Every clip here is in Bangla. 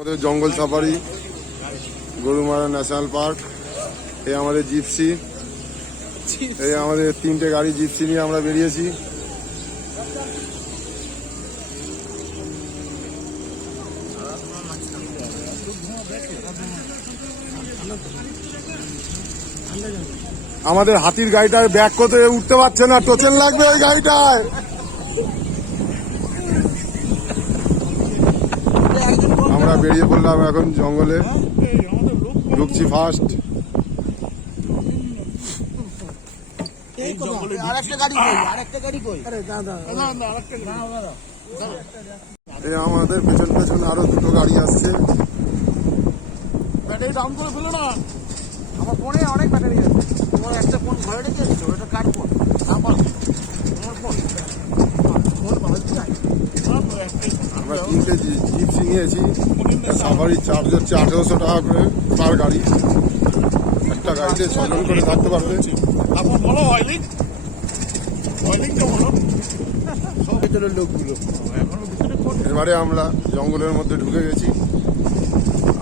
আমাদের জঙ্গল সাফারি, গরুমারা ন্যাশনাল পার্ক। এই আমাদের জিপসি, এই আমাদের 3টে গাড়ি জিপসি নিয়ে আমরা বেরিয়েছি। আমাদের হাতির গাড়িটায় ব্যাক করতে উঠতে পারছে না, টোচেন লাগবে ওই গাড়িটায়। আমরা বেরিয়ে পড়লাম এখন জঙ্গলে, ঢুকছি ফার্স্ট। এই আমাদের পেছন পেছন আরো 2টো গাড়ি আসছে। ব্যাটারি ডাউন করে ফেলো না। আমার ফোনে অনেক ব্যাটারি আছে। তোমার একটা ফোন ঘরে রেখে এসছো, ওটা কার ফোন? আমার ফোন। আমরা 3টে জিপসি নিয়েছি। সাফারি চার্জ হচ্ছে 1800 টাকা করে পার গাড়ি। একটা গাড়িতে 6 জন করে থাকতে পারবে। আপনার বলো অয়েলিং, অয়েলিংটা বলো সব ভেতরের লোকগুলো। এবারে আমরা জঙ্গলের মধ্যে ঢুকে গেছি।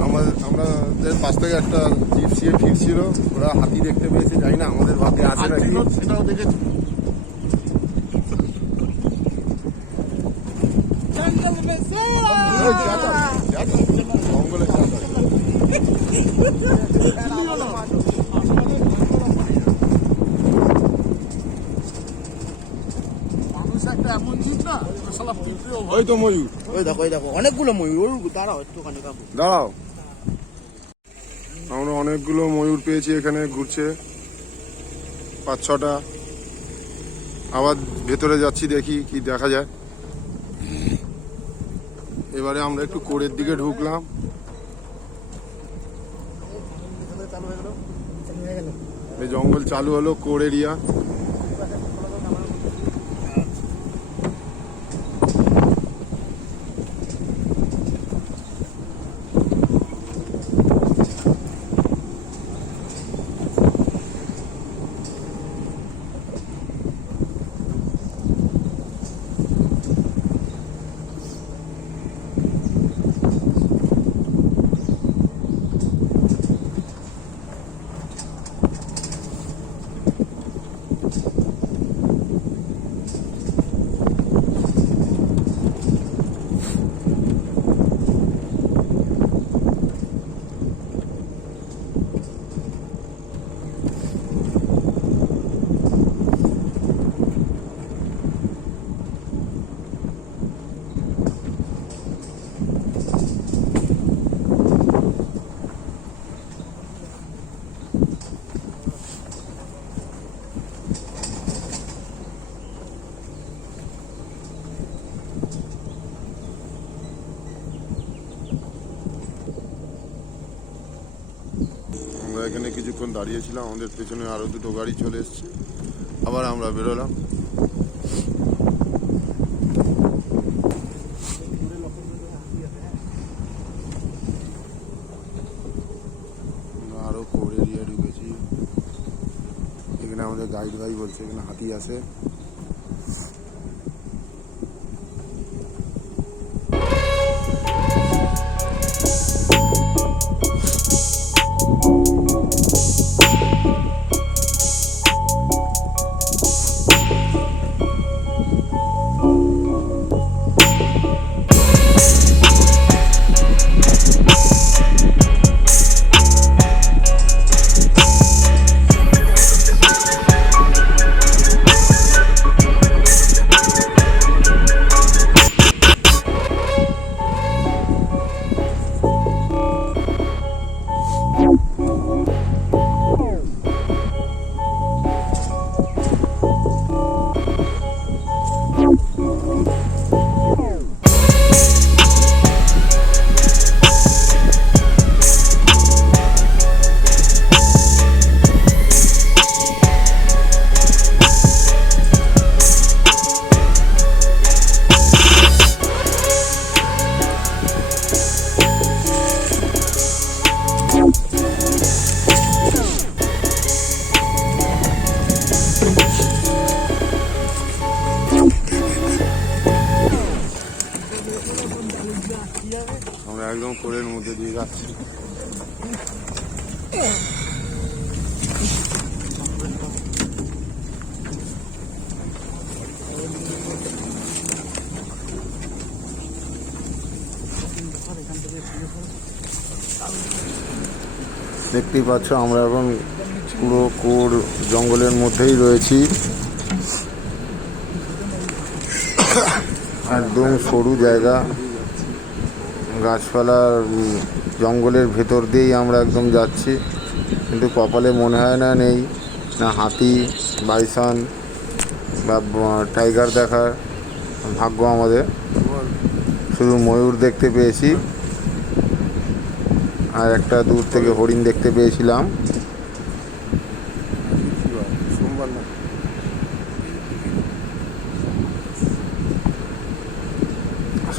আমাদের পাশ থেকে একটা জিপসি ফিরছিল, ওরা হাতি দেখতে পেয়েছে, জানি না আমাদের ভাগ্যে আছে নাকি। সেটাও দেখেছি। জঙ্গলে ওই তো ময়ূর, ওই দেখো অনেকগুলো ময়ূর। দাঁড়াও একটুখানি কাকু, দাঁড়াও। আমরা অনেকগুলো ময়ূর পেয়েছি, এখানে ঘুরছে 5-6টা। আবার ভেতরে যাচ্ছি, দেখি কি দেখা যায়। এবারে আমরা একটু কোরের দিকে ঢুকলাম। এই জঙ্গল চালু হলো, কোর এরিয়া। আমরা এখানে কিছুক্ষণ দাঁড়িয়েছিলাম, আমাদের পেছনে আরো 2টো গাড়ি চলে এসছে। আবার আমরা বেরোলাম। আরো কোর এরিয়া ঢুকেছি। এখানে আমাদের গাইড ভাই বলছে এখানে হাতি আছে। মধ্যে দিয়ে যাচ্ছি। দেখতেই পাচ্ছ আমরা এখন পুরো কোর জঙ্গলের মধ্যেই রয়েছি। একদম সরু জায়গা, গাছপালার জঙ্গলের ভেতর দিয়েই আমরা একদম যাচ্ছি, কিন্তু কপালে মনে হয় না নেই না হাতি, বাইসন বা টাইগার দেখার ভাগ্য আমাদের। শুধু ময়ূর দেখতে পেয়েছি আর একটা দূর থেকে হরিণ দেখতে পেয়েছিলাম।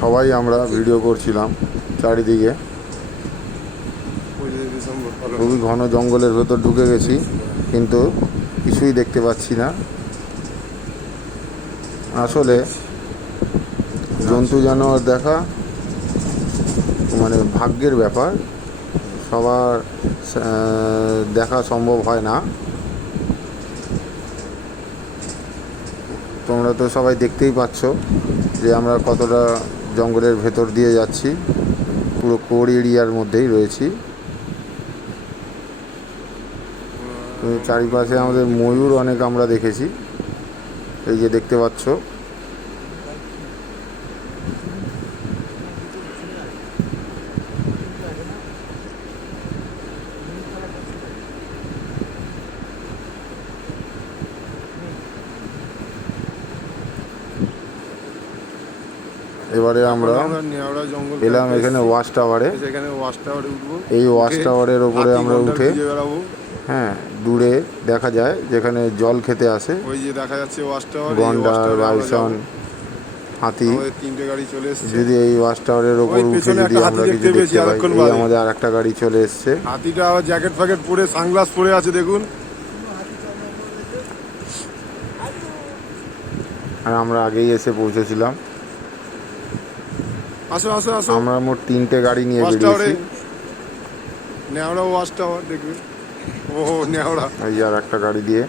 সবাই আমরা ভিডিও করছিলাম চারিদিকে। খুবই ঘন জঙ্গলের ভেতর ঢুকে গেছি, কিন্তু কিছুই দেখতে পাচ্ছি না। আসলে জন্তু জানোয়ার দেখা মানে ভাগ্যের ব্যাপার, সবার দেখা সম্ভব হয় না। তোমরা তো সবাই দেখতেই পাচ্ছ যে আমরা কতটা জঙ্গলের ভেতর দিয়ে যাচ্ছি, পুরো কোর এরিয়ার মধ্যেই রয়েছি। চারিপাশে আমাদের ময়ূর অনেক আমরা দেখেছি, এই যে দেখতে পাচ্ছ। এবারে আমরা এলাম এখানে ওয়াচ টাওয়ারে। এই ওয়াচ টাওয়ারের ওপরে আমরা উঠে, হ্যাঁ, দূরে দেখা যায় যেখানে জল খেতে আসে ওই যে দেখা যাচ্ছে ওয়াচ টাওয়ার, গন্ডার, বাইসন, হাতি। তিনটে গাড়ি চলে এসেছে। যদি এই ওয়াচ টাওয়ারের ওপর উঠে যদি আমরা কিছু দেখতে পাই, এই আমাদের আর একটা গাড়ি চলে এসছে। হাতিটা আবার জ্যাকেট ফ্যাকেট পরে সানগ্লাস পরে আছে দেখুন। আর আমরা আগেই এসে পৌঁছেছিলাম। আসো আসো আসো, আমরা মোট 3টে গাড়ি নিয়ে বেরিয়েছি। নেওড়া ওয়াচ টাওয়ার দেখবে। ও নেওড়া, এই আর একটা গাড়ি দিয়ে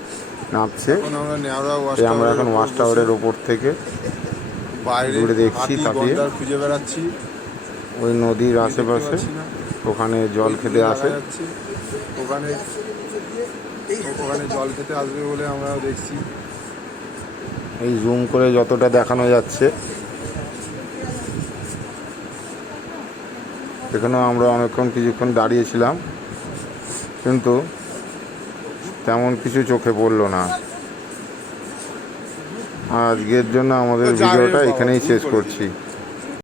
নামছে। আমরা নেওড়া ওয়াচ আমরা এখন ওয়াচ টাওয়ারের ওপর থেকে বাইরে দূরে দেখছি তাকিয়ে খুঁজে বেড়াচ্ছি। ওই নদীর আশেপাশে, ওখানে জল খেতে আসে। ওখানে ওখানে জল খেতে আসবে বলে আমরা দেখছি। এই জুম করে যতটা দেখানো যাচ্ছে, এখানেও আমরা কিছুক্ষণ দাঁড়িয়েছিলাম, কিন্তু তেমন কিছু চোখে পড়লো না। আজকের জন্য আমাদের ভিডিওটা এখানেই শেষ করছি।